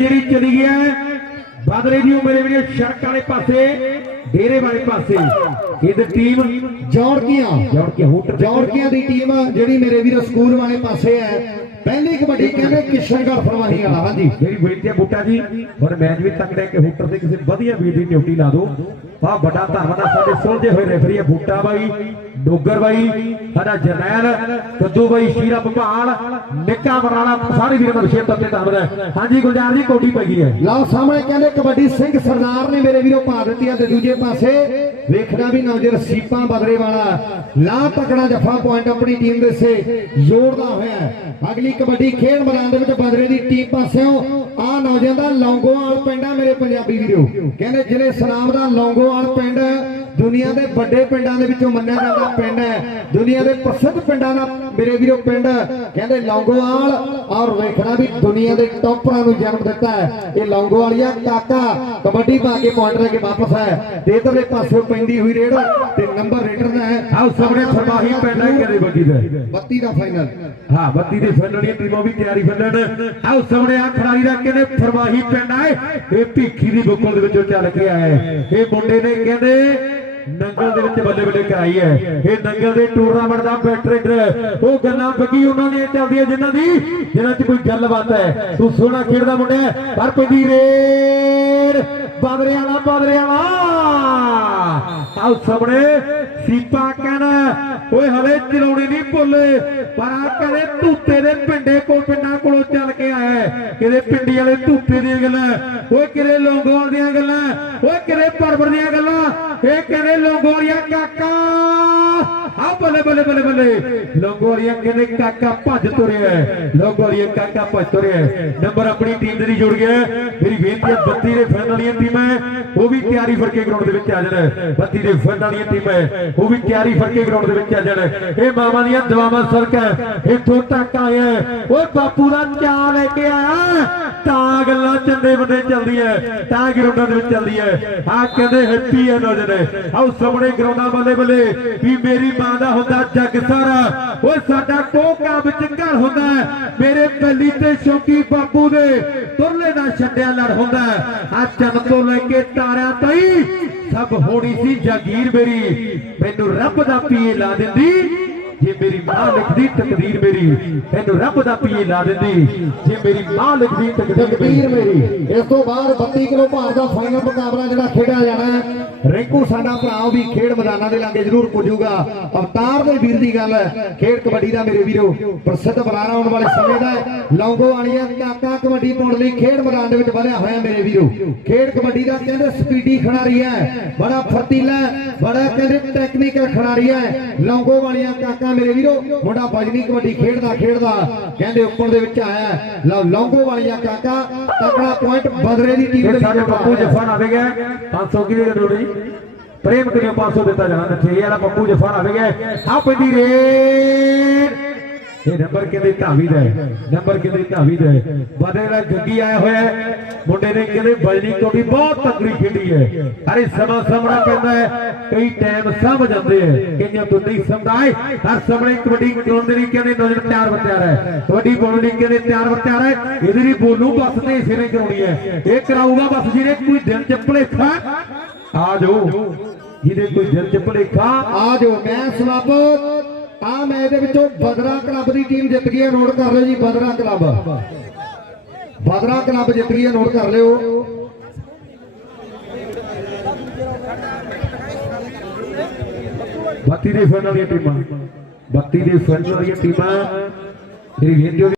ਜਿਹੜੀ ਚਲੀ ਗਿਆ ਬਾਦਰੇ ਦੀ ਉਮਰੇ ਵੀਡੀਓ ਸੜਕ ਵਾਲੇ ਪਾਸੇ ਡੇਰੇ ਵਾਲੇ ਪਾਸੇ। ਇਹਦੀ ਟੀਮ ਜੌੜਕੀਆਂ ਜੋੜ ਕੇ ਹੁੱਟ ਜੌੜਕੀਆਂ ਦੀ ਟੀਮ ਜਿਹੜੀ ਮੇਰੇ ਵੀਰੋ ਸਕੂਲ ਵਾਲੇ ਪਾਸੇ ਹੈ। ਪਹਿਲੀ ਕਬੱਡੀ ਕਹਿੰਦੇ ਕਿਸ਼ਨਗੜ੍ਹ ਫਰਮਾਹੀ ਵਾਲਾ। ਹਾਂਜੀ ਮੇਰੀ ਬੇਨਤੀ ਹੈ ਬੁੱਟਾ ਜੀ ਹੁਣ ਮੈਚ ਵੀ ਤੱਕ ਕਿ ਹੁੱਟਰ ਤੇ ਕਿਸੇ ਵਧੀਆ ਵੀਰ ਦੀ ਡਿਊਟੀ ਲਾ ਦਿਓ। ਆ ਵੱਡਾ ਧੰਨਵਾਦ ਸਾਡੇ ਸੁਲਝੇ ਹੋਏ ਰੈਫਰੀ ਆ ਬੁੱਟਾ ਬਾਈ। ਡੋਗਰ ਬਾਈ ਸਾਡਾ ਜਰਨੈਲ ਕੱਦੂ ਬਾਈ ਸ਼ੀਰਾ ਭਗਵਾਨ ਨਿੱਕਾ ਬਰਾਲਾ ਸਾਰੇ ਵੀਰਾਂ ਦਾ ਵਿਸ਼ੇਸ਼ ਤੌਰ ਤੇ ਧੰਨਵਾਦ ਹਾਂਜੀ, ਗੁਲਜ਼ਾਰ ਜੀ, ਕੋਟੀ ਪੈ ਗਈ ਹੈ। ਲਓ, ਸਾਹਮਣੇ ਕਹਿੰਦੇ ਕਬੱਡੀ ਸਿੰਘ ਸਰਦਾਰ ਨੇ ਮੇਰੇ ਵੀਰੋ ਪਾ ਦਿੱਤੀ ਤੇ ਦੂਜੇ ਪਾਸੇ ਵੇਖਣਾ ਵੀ ਨੌਜਰ ਸੀਪਾਂ ਬਦਰੇ ਵਾਲਾ ਲਾ ਤਕੜਾ ਜਫਾ ਪੁਆਇੰਟ ਆਪਣੀ ਟੀਮ ਦੇ ਸੇ ਜੋੜਦਾ ਹੋਇਆ ਅਗਲੀ ਕਬੱਡੀ ਖੇਡ ਮੈਦਾਨ ਦੇ ਵਿੱਚ ਬਦਰੇ ਦੀ ਟੀਮ ਪਾਸਿਓਂ ਆ ਨੌਜਵਾਨ ਦਾ ਲੌਂਗੋਵਾਲ ਪਿੰਡ ਆ ਮੇਰੇ ਪੰਜਾਬੀ ਵੀਰੋ। ਕਹਿੰਦੇ ਜ਼ਿਲ੍ਹੇ ਸਲਾਮ ਦਾ ਲੌਂਗੋਵਾਲ ਪਿੰਡ ਦੁਨੀਆ ਦੇ ਵੱਡੇ ਪਿੰਡਾਂ ਦੇ ਵਿੱਚੋਂ ਮੰਨਿਆ ਜਾਂਦਾ ਪਿੰਡ ਹੈ। ਦੁਨੀਆ ਦੇ ਪ੍ਰਸਿੱਧ ਪਿੰਡਾਂ ਦਾ ਮੇਰੇ ਵੀਰੋ ਪਿੰਡ ਕਹਿੰਦੇ ਲੌਂਗੋਵਾਲ ਔਰ ਵੇਖਣਾ ਵੀ ਦੁਨੀਆ ਦੇ ਟੌਪਰਾਂ ਨੂੰ ਜਨਮ ਦਿੱਤਾ ਹੈ। ਇਹ ਲੌਂਗੋਵਾਲੀਆ ਕਾਕਾ ਕਬੱਡੀ ਪਾ ਕੇ ਪੁਆਇੰਟ ਲੈ ਕੇ ਵਾਪਸ ਹੈ। ਤੇ ਇਧਰਲੇ ਪਾਸੇ ਪੈਂਦੀ ਹੋਈ ਰੇਡ ਤੇ ਨੰਬਰ ਰੇਡਰ ਦਾ ਹੈ। ਆਹ ਸਾਹਮਣੇ ਫਰਮਾਹੀ ਪਿੰਡ ਹੈ ਕਿਹਦੇ ਬੱਗੀ ਦਾ 32 ਦਾ ਫਾਈਨਲ ਹਾਂ ਬੱਤੀ ਦੇ ਫੰਡ ਵਾਲੀਆਂ ਟੀਮਾਂ ਵੀ ਤਿਆਰੀ ਫੰਡਣ ਆਹ ਸਾਹਮਣੇ ਆ ਖਿਡਾਰੀ ਦਾ ਕਹਿੰਦੇ ਫਰਮਾਹੀ ਪਿੰਡ ਆ ਇਹ ਭੀਖੀ ਦੀ ਬੁੱਕਲ ਦੇ ਵਿੱਚੋਂ ਚੱਲ ਕੇ ਆਇਆ ਹੈ। ਇਹ ਮੁੰਡੇ ਨੇ ਕਹਿੰਦੇ ਨੰਗਲ ਦੇ ਵਿੱਚ ਬੱਲੇ ਬੱਲੇ ਕਰਾਈ ਹੈ। ਇਹ ਨੰਗਲ ਦੇ ਟੂਰਨਾਮੈਂਟ ਦਾ ਬੈਟਰੇਡਰ ਉਹ ਗੱਲਾਂ ਬੱਗੀ ਉਹਨਾਂ ਦੀਆਂ ਚੱਲਦੀਆਂ ਜਿਨ੍ਹਾਂ ਦੀ, ਜਿਨ੍ਹਾਂ 'ਚ ਕੋਈ ਗੱਲਬਾਤ ਹੈ। ਤੂੰ ਸੋਹਣਾ ਖੇਡਦਾ ਮੁੰਡਾ ਪਰ ਪੈਂਦੀ ਰੇਡ ਬਾਦਰੇ ਵਾਲਾ ਬਾਦਰੇ ਵਾਲਾ। ਆਹ ਸਾਹਮਣੇ ਸੀਪਾ ਕਹਿਣਾ, ਓਏ ਹਲੇ ਚਲਾਉਣੀ ਨਹੀਂ ਭੁੱਲੇ। ਪਰ ਆ ਕਦੇ ਧੂਤੇ ਦੇ ਪਿੰਡੇ ਕੋਲ, ਪਿੰਡਾਂ ਕੋਲੋਂ ਚੱਲ ਕੇ ਆਇਆ ਹੈ। ਕਿਤੇ ਪਿੰਡੀ ਵਾਲੇ ਧੂਤੇ ਦੀਆਂ ਗੱਲਾਂ, ਓਏ ਕਿਤੇ ਲੋਂਗੋਵਾਲ ਦੀਆਂ ਗੱਲਾਂ, ਓਏ ਕਿਤੇ ਪਰਬਰ ਦੀਆਂ ਗੱਲਾਂ। ਇਹ ਕਹਿੰਦੇ ਲੋਂਗੋਵਾਲੀਆ ਕਾਕਾ ਆ ਬੱਲੇ ਬੱਲੇ ਬੱਲੇ। ਬੱਲੇ ਲੋਂਗੋਵਾਲੀਆ ਕਹਿੰਦੇ ਕਾਕਾ ਭੱਜ ਤੁਰਿਆ ਹੈ। ਕਾਕਾ ਭੱਜ ਤੁਰਿਆ ਨੰਬਰ ਆਪਣੀ ਟੀਮ ਦੇ ਲਈ ਜੁੜ ਗਿਆ ਮੇਰੀ ਬੇਨਤੀ ਹੈ 32 ਦੇ ਫਰਨ ਵਾਲੀਆਂ ਟੀਮਾਂ ਹੈ, ਉਹ ਵੀ ਤਿਆਰੀ ਫੜ ਕੇ ਗਰਾਊਂਡ ਦੇ ਵਿੱਚ ਆ ਜਾਣ। 32 ਦੇ ਫਰਨ ਵਾਲੀਆਂ ਟੀਮਾਂ ਹੈ, ਉਹ ਵੀ ਤਿਆਰੀ ਫੜ ਕੇ ਗਰਾਊਂਡ ਦੇ ਵਿੱਚ ਆ ਜਾਣ। ਇਹ ਮਾਵਾਂ ਦੀਆਂ ਦੁਆਵਾਂ ਸਰਕ ਇੱਥੋਂ ਤੱਕ ਆਇਆ ਓਏ ਬਾਪੂ ਦਾ ਚਾਹ ਲੈ ਕੇ ਆਇਆ। ਤਾਂ ਗੱਲਾਂ ਚੰਦੇ ਬੰਦੇ ਹੈ। ਤਾਂ ਗਰਾਊਂਡਾਂ ਦੇ ਵਿੱਚ ਚੱਲਦੀ ਹੈ। ਆ ਕਹਿੰਦੇ ਹੈਪੀ ਹੈ ਨਜ਼ਰ ਆਓ ਸਾਹਮਣੇ ਗਰਾਊਂਡਾਂ ਬੱਲੇ ਬੱਲੇ ਵੀ ਮੇਰੀ ਮਾਂ ਦਾ ਹੁੰਦਾ ਜੱਗ ਸਾਰਾ। ਓਏ ਸਾਡਾ ਕੋਕਾ ਵਿੱਚ ਘਰ ਹੁੰਦਾ ਮੇਰੇ ਬੱਲੀ ਤੇ ਸ਼ੌਕੀ ਬਾਪੂ ਦੇ ਤੁਰਲੇ ਦਾ ਛੱਡਿਆ ਲੜ ਹੁੰਦਾ ਆ ਚੰਨ ਤੋਂ ਲੈ ਕੇ ਤਾਰਿਆਂ ਤਾਈ ਸਭ ਹੋਣੀ ਸੀ ਜਾਗੀਰ ਮੇਰੀ। ਮੈਨੂੰ ਰੱਬ ਦਾ ਪੀਏ ਲਾ ਦਿੰਦੀ। ਜੇ ਮੇਰੀ ਮਾਂ ਲਿਖਦੀ ਤਕਦੀਰ ਮੇਰੀ, ਮੈਨੂੰ ਰੱਬ ਦਾ ਪੀਏ ਲਾ ਦਿੰਦੀ। ਜੇ ਮੇਰੀ ਮਾਂ ਲਿਖਦੀ ਤਕਦੀਰ ਮੇਰੀ। ਇਸ ਤੋਂ ਬਾਅਦ 32 ਕਿਲੋ ਭਾਰ ਦਾ ਫਾਈਨਲ ਮੁਕਾਬਲਾ ਜਿਹੜਾ ਖੇਡਿਆ ਜਾਣਾ ਹੈ। ਸਾਡਾ ਭਰਾ ਵੀ ਖੇਡ ਮੈਦਾਨਾਂ ਦੇ ਲਾਗੇ ਜ਼ਰੂਰ ਪੁੱਜੂਗਾ। ਅਵਤਾਰ ਦੇ ਵੀਰ ਦੀ ਗੱਲ ਹੈ ਖੇਡ ਕਬੱਡੀ ਦਾ ਮੇਰੇ ਵੀਰੋ ਪ੍ਰਸਿੱਧ ਬੁਲਾਰਾ ਆਉਣ ਵਾਲੇ ਸਮੇਂ ਦਾ। ਲੌਂਗੋ ਵਾਲੀਆਂ ਕਾਕਾ ਕਬੱਡੀ ਪਾਉਣ ਲਈ ਖੇਡ ਮੈਦਾਨ ਦੇ ਵਿੱਚ ਵਧਿਆ ਹੋਇਆ ਮੇਰੇ ਵੀਰੋ। ਖੇਡ ਕਬੱਡੀ ਦਾ ਕਹਿੰਦੇ ਸਪੀਡੀ ਖਿਡਾਰੀ ਹੈ ਬੜਾ ਫਰਤੀਲਾ ਬੜਾ ਕਹਿੰਦੇ ਟੈਕਨੀਕਲ ਖਿਡਾਰੀ ਹੈ। ਲੌਂਗੋ ਵਾਲੀਆਂ ਕਾਕਾ ਮੇਰੇ ਵੀਰੋ ਮੁੰਡਾ ਬਜਨੀ ਕਬੱਡੀ ਖੇਡਦਾ ਖੇਡਦਾ ਕਹਿੰਦੇ ਉੱਪਰ ਦੇ ਵਿੱਚ ਆਇਆ। ਲਓ ਲੌਂਗੋ ਵਾਲੀਆਂ ਕਾਕਾ ਤਕੜਾ ਪੁਆਇੰਟ ਬਦਰੇ ਦੀ ਟੀਮ ਦੇ ਸਾਡੇ ਪੱਪੂ ਜਫਨ ਆਵੇਗਾ 500 ਕੀ ਦੇ ਰੋੜੀ ਪ੍ਰੇਮ ਕਰਿਓ 500 ਦਿੱਤਾ ਜਾਣਾ ਨੱਠੇ ਵਾਲਾ ਪੱਪੂ ਜਫਨ ਆਵੇਗਾ ਆ ਪੈਂਦੀ ਰੇਡ। ਇਹ ਨੰਬਰ ਕਿਤੇ ਢਾਵੀ ਦਾ ਹੈ ਨੰਬਰ ਕਿਤੇ ਢਾਵੀ ਦਾ ਹੈ। ਬਦੇ ਦਾ ਜੱਗੀ ਆਇਆ ਹੋਇਆ ਮੁੰਡੇ ਨੇ ਕਹਿੰਦੇ ਬਜਨੀ ਕੋਟੀ ਬਹੁਤ ਤਕੜੀ ਖੇਡੀ ਹੈ। ਅਰੇ ਸਮਾਂ ਸਮਣਾ ਪੈਂਦਾ ਹੈ, ਕਈ ਟਾਈਮ ਸਮਝ ਜਾਂਦੇ ਹੈ। ਕਈਆਂ ਤੋਂ ਨਹੀਂ ਸਮਝਾਏ ਹਰ ਸਮੇਂ ਕਬੱਡੀ ਕਰਾਉਣ ਦੇ ਲਈ ਕਹਿੰਦੇ ਨਜ਼ਰ ਤਿਆਰ ਬਤਿਆਰ ਹੈ। ਕਬੱਡੀ ਪਾਉਣ ਲਈ ਕਹਿੰਦੇ ਤਿਆਰ ਬਤਿਆਰ ਹੈ, ਇਹਦੇ ਲਈ ਬੋਲੂ ਬਸ ਤੇ ਸਿਰੇ ਕਰਾਉਣੀ ਹੈ। ਇਹ ਕਰਾਊਗਾ ਬਸ ਜਿਹਨੇ ਕੋਈ ਦਿਲ ਚ ਭੁਲੇਖਾ। ਆ ਜਾਓ। ਜਿਹਦੇ ਕੋਈ ਦਿਲ ਚ ਭੁਲੇਖਾ ਆ ਜੋ ਮੈਂ ਸਮਾਪਤ ਆ ਮੈਚ ਦੇ ਵਿੱਚੋਂ ਬਦਰਾ ਕਲੱਬ ਦੀ ਟੀਮ ਜਿੱਤ ਗਈ ਹੈ ਨੋਟ ਕਰ ਲਿਓ ਜੀ ਬਦਰਾ ਕਲੱਬ। ਬਦਰਾ ਕਲੱਬ ਜਿੱਤ ਗਈ ਹੈ ਨੋਟ ਕਰ ਲਿਓ। ਬੱਤੀ ਦੇ ਫਨ ਵਾਲੀਆਂ ਟੀਮਾਂ ਬੱਤੀ ਦੇ ਫਨ ਵਾਲੀਆਂ ਟੀਮਾਂ ਮੇਰੀ ਵੀਡੀਓ